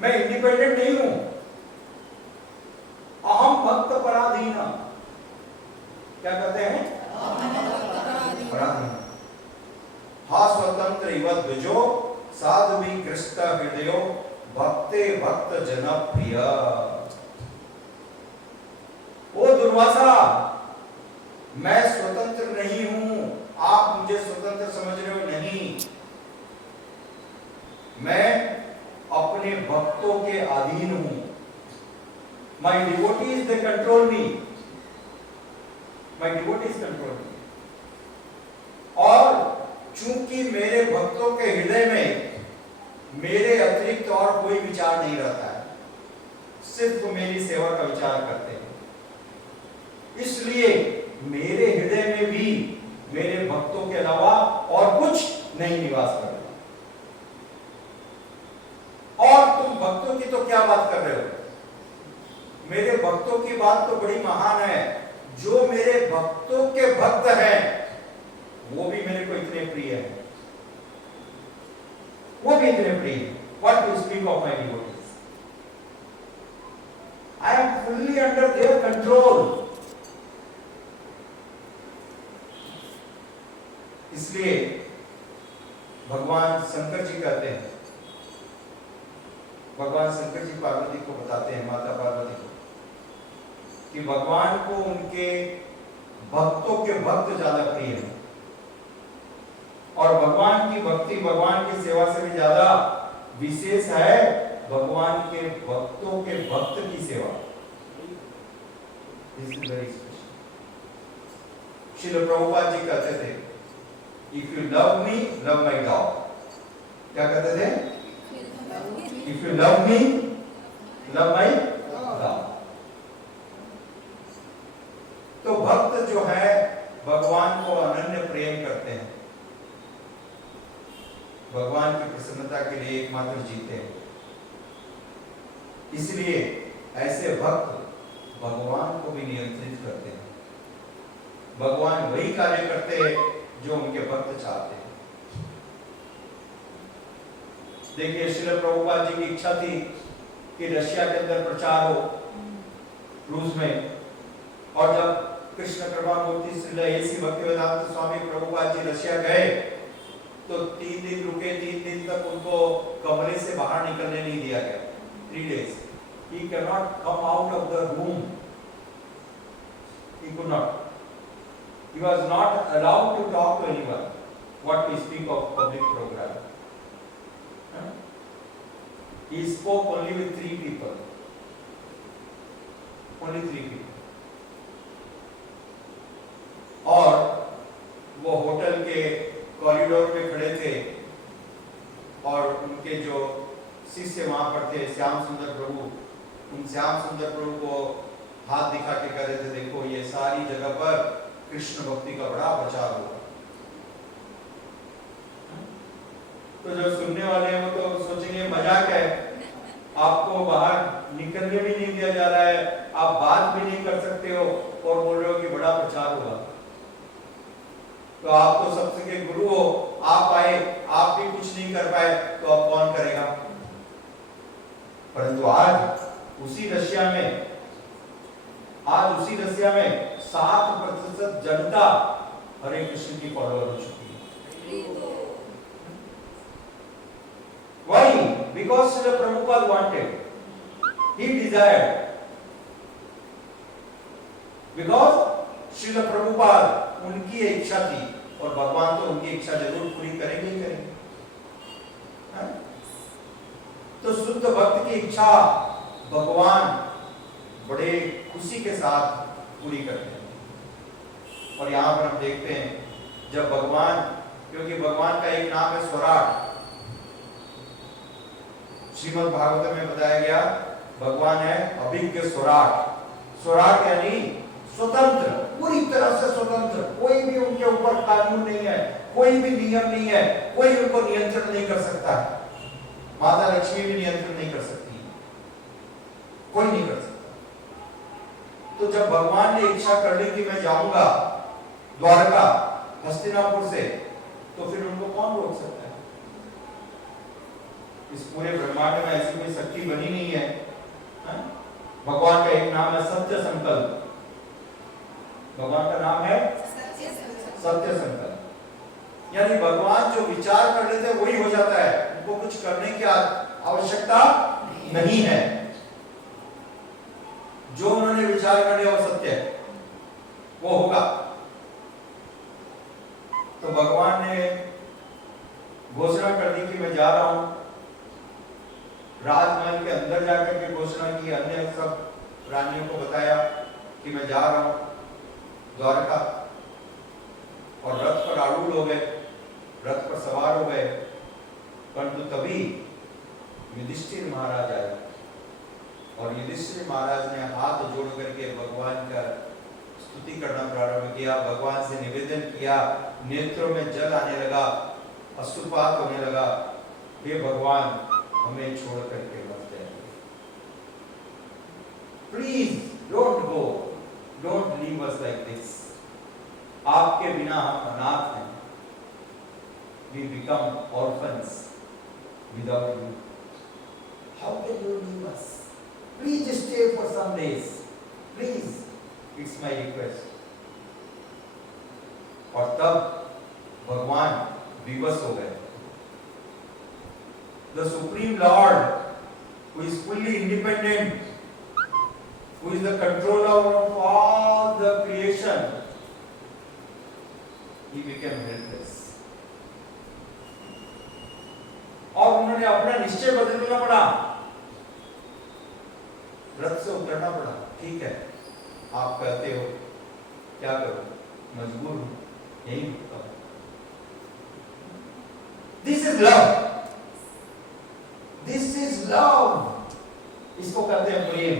मैं इंडिपेंडेंट नहीं हूं। अहम भक्त पराधीन, क्या कहते हैं? पराधीन। हा स्वतंत्र इव द्विजो साध्वी कृष्ट हृदयो भक्ते भक्त जन प्रिय। ओ दुर्वासा, मैं स्वतंत्र नहीं हूं, आप मुझे स्वतंत्र समझ रहे हो? नहीं, मैं अपने भक्तों के अधीन हूं। My devotees they control me. My devotees control me. और चूंकि मेरे भक्तों के हृदय में मेरे अतिरिक्त और कोई विचार नहीं रहता है, सिर्फ मेरी सेवा का विचार करते हैं, इसलिए मेरे हृदय में भी मेरे भक्तों के अलावा और कुछ नहीं निवास कर रहा। और तुम भक्तों की तो क्या बात कर रहे हो? मेरे भक्तों की बात तो बड़ी महान है। जो मेरे भक्तों के भक्त हैं वो भी मेरे को इतने प्रिय हैं, वो भी इतने प्रिय हैं। What to speak of my devotees? I am fully under their control. इसलिए भगवान शंकर जी कहते हैं, भगवान शंकर जी पार्वती को बताते हैं, माता पार्वती को, कि भगवान को उनके भक्तों के भक्त ज्यादा प्रिय हैं और भगवान की भक्ति, भगवान की सेवा से भी ज्यादा विशेष है भगवान के भक्तों के भक्त की सेवा। श्रील प्रभुपाद जी कहते थे, if you love me love my dog. क्या कहते थे? If you love me love my dog. तो भक्त जो है भगवान को अनन्य प्रेम करते हैं, भगवान की प्रसन्नता के लिए एकमात्र जीते हैं। इसलिए ऐसे भक्त भगवान को भी नियंत्रित करते हैं। भगवान वही कार्य करते हैं जो उनके भक्त चाहते हैं। देखिए, श्रील प्रभुपाद जी की इच्छा थी कि रशिया के अंदर प्रचार हो, रूस में, और जब कृष्ण कृपा मूर्ति श्रील एसी भक्तिवेदांत स्वामी प्रभुपाद जी रशिया गए तो 3 दिन रुके, 3 दिन तक उनको कमरे से बाहर निकलने नहीं दिया गया। 3 days he cannot come out of the room, he could not, he was not allowed to talk to anyone, what we speak of public program. He spoke only with 3 people, only 3 people. और वो hotel के corridor में खड़े थे और उनके जो शिष्य वहां पर थे, श्याम सुंदर प्रभु, उन श्याम सुंदर प्रभु को हाथ दिखा के कह रहे थे, देखो ये सारी जगह पर कृष्ण भक्ति का बड़ा प्रचार हुआ। तो जो सुनने वाले हैं वो तो सोचेंगे मजाक है, आपको बाहर निकलने भी नहीं दिया जा रहा है, आप बात भी नहीं कर सकते हो और बोल रहे हो कि बड़ा प्रचार हुआ। तो आप तो सबसे के गुरु हो, आप आए, आप भी कुछ नहीं कर पाए, तो अब कौन करेगा? परंतु आज उसी रशिया में 7% जनता हरे कृष्ण की फॉलोअर हो चुकी है। Why? Because Srila Prabhupada wanted, he desired, because Srila Prabhupada उनकी इच्छा थी और भगवान तो उनकी इच्छा जरूर पूरी करेंगे ही करेंगे। तो शुद्ध भक्त की इच्छा भगवान बड़े खुशी के साथ पूरी करते हैं। और यहाँ पर हम देखते हैं जब भगवान, क्योंकि भगवान का एक नाम है स्वराट, श्रीमद् भागवत में बताया गया भगवान है अभिज्ञ स्वराट। स्वराट यानी स्वतंत्र, पूरी तरह से स्वतंत्र, कोई भी उनके ऊपर कानून नहीं है, कोई भी नियम नहीं है, कोई उनको नियंत्रण नहीं कर सकता है। माता लक्ष्मी भी नियंत्रण नहीं कर सकती, कोई नहीं कर सकता। तो जब भगवान ने इच्छा कर ली कि मैं जाऊंगा द्वारका हस्तिनापुर से, तो फिर उनको कौन रोक सकता है? इस पूरे ब्रह्मांड में ऐसी कोई शक्ति बनी नहीं है, भगवान का एक नाम है सत्य संकल्प। भगवान का नाम है सत्य संकल्प। यानी भगवान जो विचार कर लेते हैं वही हो जाता है, उनको कुछ करने की आवश्यकता नहीं है। जो उन्होंने विचार कर लिया वो सत्य है, वो होगा। तो भगवान ने घोषणा कर दी कि मैं जा रहा हूं, राजमहल के अंदर जाकर के घोषणा की, अन्य सब रानियों को बताया कि मैं जा रहा हूं द्वारका, और रथ पर आरूढ़ हो गए, रथ पर सवार हो गए। परंतु तभी युधिष्ठिर महाराज आए, और युधिष्ठिर महाराज ने हाथ जोड़ करके भगवान का स्तुति करना प्रारंभ किया, भगवान से निवेदन किया, नेत्रों में जल आने लगा, अश्रुपात होने लगा, हे भगवान हमें छोड़ करके मत जाइए, please don't go, don't leave us like this. आपके बिना हम अनाथ हैं, we become orphans without you. How can you leave us? Please just stay for some days, please, it's my request. और तब भगवान विवश हो गए। The Supreme Lord, who is fully independent, who is the controller of all the creation, he became helpless. और उन्होंने अपना निश्चय बदलना पड़ा, रथ से उतरना पड़ा। ठीक है, आप कहते हो, क्या करो, मजबूर हूं, यही होता है। This is love, this is love, इसको कहते हैं प्रेम।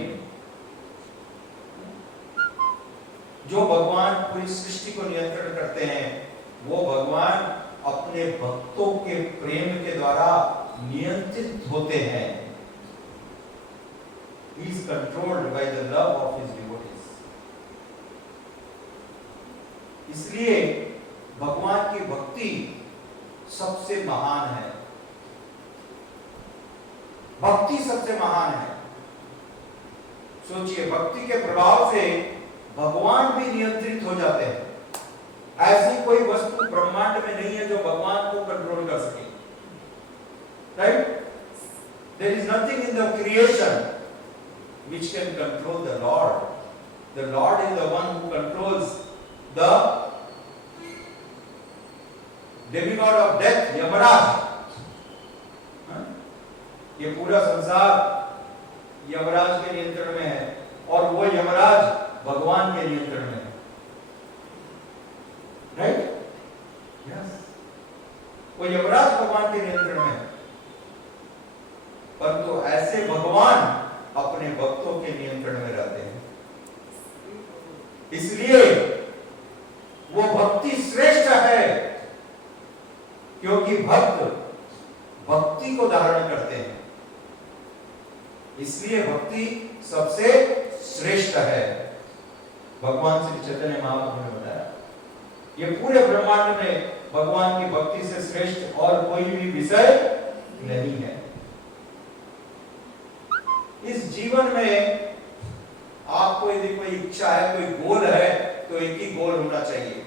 जो भगवान पूरी सृष्टि को नियंत्रण करते हैं, वो भगवान अपने भक्तों के प्रेम के द्वारा नियंत्रित होते हैं। He is controlled by the love of his devotees. इसलिए भगवान की भक्ति सबसे महान है, भक्ति सबसे महान है। सोचिए, भक्ति के प्रभाव से भगवान भी नियंत्रित हो जाते हैं। ऐसी कोई वस्तु ब्रह्मांड में नहीं है जो भगवान को कंट्रोल कर सके, right? There is nothing in the creation which can control the Lord. The Lord is the one who controls the demigod of death, Yamraj. ये पूरा संसार यमराज के नियंत्रण में है, और वो यमराज भगवान के नियंत्रण में है, राइट? यस, वो यमराज भगवान के नियंत्रण में है। परंतु ऐसे भगवान अपने भक्तों के नियंत्रण में रहते हैं, इसलिए वो भक्ति श्रेष्ठ है, क्योंकि भक्त भक्ति को धारण करते हैं, इसलिए भक्ति सबसे श्रेष्ठ है। भगवान श्री चैतन्य महाप्रभु ने बताया, ये पूरे ब्रह्मांड में भगवान की भक्ति से श्रेष्ठ और कोई भी विषय नहीं है। इस जीवन में आपको यदि कोई इच्छा है, कोई गोल है, तो एक ही गोल होना चाहिए,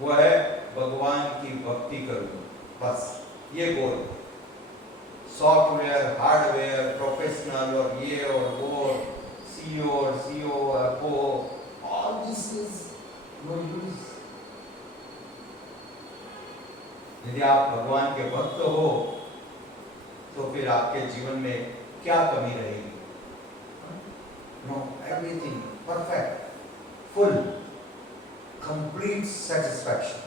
वो है भगवान की भक्ति करूं, बस ये गोल। सॉफ्टवेयर, हार्डवेयर, प्रोफेशनल और ये और वो, सीईओ और सीईओ को, all this is no use. यदि आप भगवान के भक्त हो तो फिर आपके जीवन में क्या कमी रहेगी? No, everything perfect, full, complete satisfaction.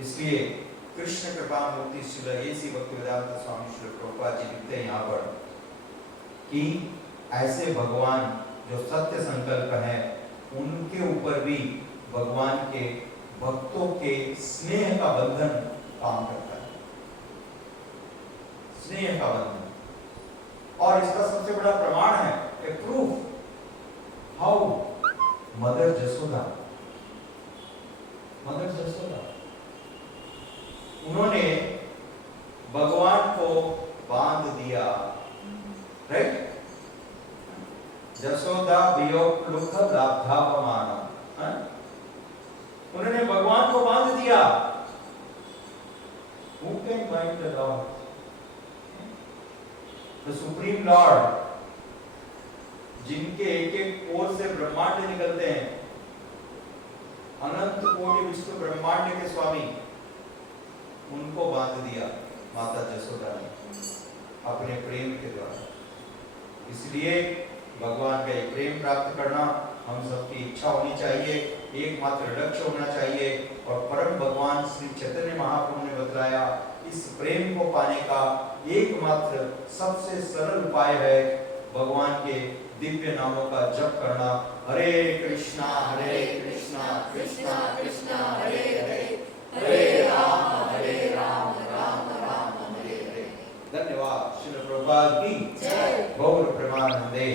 इसलिए कृष्ण कृपा मूर्ति श्रील ऐसी भक्तिवेदांत स्वामी श्री प्रभुपाद जी लिखते हैं यहाँ पर कि ऐसे भगवान जो सत्य संकल्प है, उनके ऊपर भी भगवान के भक्तों के स्नेह का बंधन काम करता है, स्नेह का बंधन। और इसका सबसे बड़ा प्रमाण है, a proof, how mother Jasoda, mother Jasoda, उन्होंने दुख लाभापमानम, उन्होंने भगवान को बांध दिया। Who can bind the Lord? The Supreme Lord, जिनके एक एक ओर से ब्रह्मांड निकलते हैं, अनंत कोटि विश्व ब्रह्मांड के स्वामी, उनको बांध दिया माता जसोदा ने अपने प्रेम के द्वारा। इसलिए भगवान का एक प्रेम प्राप्त करना हम सबकी इच्छा होनी चाहिए, एकमात्र लक्ष्य होना चाहिए। और परम भगवान श्री चैतन्य महाप्रभु ने बतलाया, इस प्रेम को पाने का एकमात्र सबसे सरल उपाय है भगवान के दिव्य नामों का जप करना। हरे कृष्णा कृष्णा कृष्णा हरे हरे, हरे राम राम राम हरे हरे। धन्यवाद। श्रील प्रभुपाद की जय। गौर प्रेमानंदे।